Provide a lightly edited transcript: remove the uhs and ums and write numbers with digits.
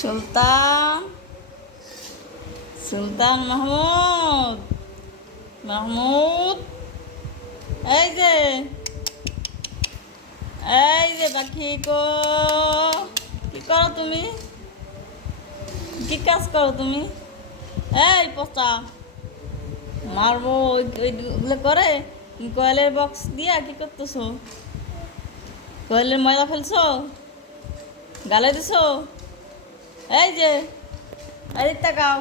সুলতান সুলতান মাহমুদ মাহমুদ এই যে পাখি কি করো তুমি? কি কাজ করো তুমি? এই পচা মারবো ওইগুলো করে। কয়েলের বক্স দিয়া কি করতেছো? কয়েলের ময়লা ফেলছো, গালে দিছো? এই যে এই তাকাও।